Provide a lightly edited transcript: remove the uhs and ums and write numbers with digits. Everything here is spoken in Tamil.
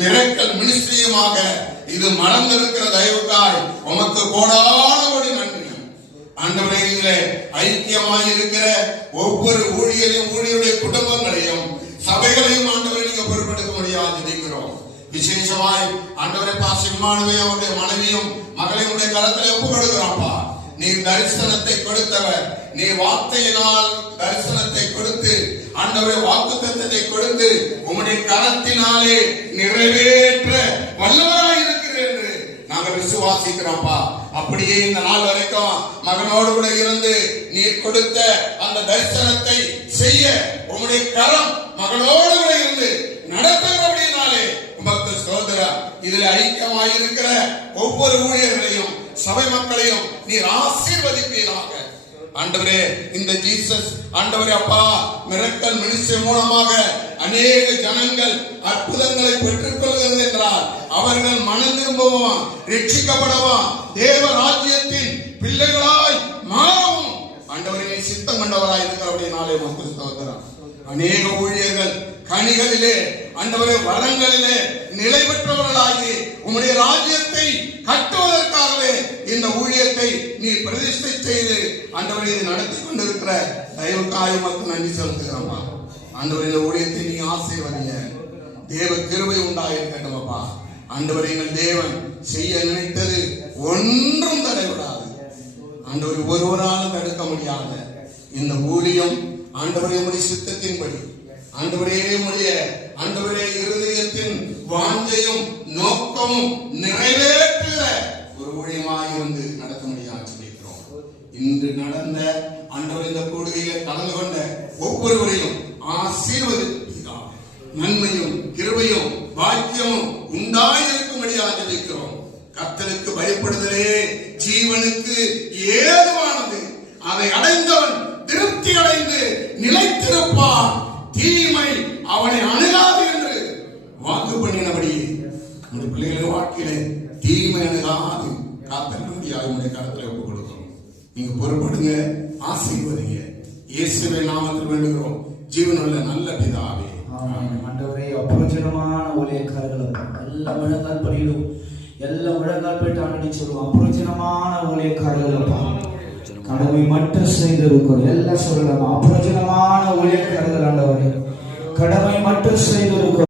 மிரக்கல் மினிஸ்ட்ரியுமாக இது மலர்ந்திருக்கிற தயவுக்காய் உமக்கு கோடான கோடி நன்றி. ஆண்டவரே, இதிலே ஐக்கியமாய் இருக்கிற ஒவ்வொரு ஊழியரையும் ஊழியருடைய குடும்பங்களையும் சபைகளையும் ஆண்டவரை நீங்க பொறுப்பெடுக்க முடியாது இருக்கிறோம். விசேஷமாய் ஆண்டவரை பாசிமானவையும் அவருடைய மனைவியும் மகளையுடைய கரத்திலே ஒப்பு கொடுக்கிறோம்ப்பா. நீர் தரிசனத்தை கொடுத்தவர், நீர் வார்த்தையினால் தரிசனத்தை கொடுத்து ஆண்டவரை வாக்குத்தத்தத்தை கொடுத்து உம்முடைய கரத்தினாலே நிறைவேற்ற வல்லவராய் இருக்கிறீர் என்று நாங்கள் விசுவாசிக்கிறோம்ப்பா. அப்படியே இந்த நாள் வரைக்கும் மகனோடு கூட இருந்து நீர் கொடுத்த அந்த தரிசனத்தை செய்ய உம்முடைய கரம் மகனோடு கூட இருந்து நடத்துகிறபடினாலே உமக்கு ஸ்தோத்திரம். இதுல ஐக்கியமாயிருக்கிற ஒவ்வொரு ஊழியர்களையும் சபை மக்களையும் நீர் ஆசீர்வதிப்பீராக. ஆண்டவரே, இந்த ஜீசஸ் ஆண்டவரே அப்பா மிரக்கல் மினிஸ்ட்ரி மூலமாக அநேக ஜனங்கள் அற்புதங்களை பெற்றுக் கொள்கிறது என்றால் அவர்கள் மனம் திரும்பவும் ரட்சிக்கப்படவும் தேவ ராஜ்யத்தின் பிள்ளைகளாய் மாறவும் ஆண்டவரே சித்தம் கொண்டவராய் இருக்கிறபடினாலே உமக்கு ஸ்தோத்திரம். அநேக ஊழியர்கள் கனிகளிலே ஆண்டவரே வரங்களிலே நிலை பெற்றவர்களாகி உம்முடைய ராஜ்யத்தை கட்டுவதற்காகவே இந்த ஊழியத்தை நீ பிரதிஷ்டை செய்து ஆண்டவரே நடத்தி கொண்டிருக்கிற தயவுக்காய் உமக்கு நன்றி செலுத்துகிறோம்ப்பா. ஆண்டவரே, இந்த ஊழியத்தை நீ ஆசீர்வதிங்க. தேவ கிருபை உண்டாயிருக்கட்டும் அப்பா. ஆண்டவரே, எங்கள் தேவன் செய்ய நினைத்தது ஒன்றும் தடைவிடாது. ஆண்டவரே, ஒருவராலும் தடுக்க முடியாத இந்த ஊழியம் ஆண்டவரே உம்முடைய சித்தத்தின்படி ஆண்டவரே உம்முடைய ஆண்டவரே இருதயத்தின் வாஞ்சையும் நோக்கமும் நிறைவேற்றுகிற ஒரு ஊழியமாயிருந்து நடத்த முடியாது சொல்லிக்கிறோம். இன்று நடந்த ஆண்டவரே இந்த கூடுகையில கலந்து கொண்ட ஒவ்வொருவரையும் ஆசீர்வதிப்பீராக. நன்மையும் கிருபையும் பாக்கியமும் உண்டாயிருக்கும்படியாக ஜெபிக்கிறோம். கர்த்தருக்கு பயப்படுதலே ஜீவனுக்கு ஏதுவானது, அதை அடைந்தவன் திருப்தி அடைந்து நிலைத்திருப்பான், தீமை அவனை அணுகாது என்று வாக்கு பண்ணினபடி உங்களுடைய பிள்ளைகளின் வாழ்க்கையிலே தீமை அணுகாது காத்திருக்கும்படியாக உங்களுடைய கருத்தை ஒப்புக் கொடுக்கிறோம். நீங்க பொறுப்படுங்க, ஆசீர்வதிங்க. இயேசுவின் நாமத்தில் வேண்டுகிறோம் ஜீவனுள்ள நல்ல பிதாவே. ஆண்டவரே, அப்புரோஜனமான ஊழியக்காரர்கள் எல்லா முழங்கால் படியிடும், எல்லா முழங்கால் போயிட்டு ஆண்டு சொல்லுவோம். அப்புரோஜனமான ஊழியக்காரர்கள் கடமை மட்டும் செய்திருக்கிறோம். எல்லாம் சொல்லலாம். அப்புரோஜனமான ஊழியக்காரர்கள் ஆண்டவரே கடமை மட்டும் செய்திருக்கிறோம்.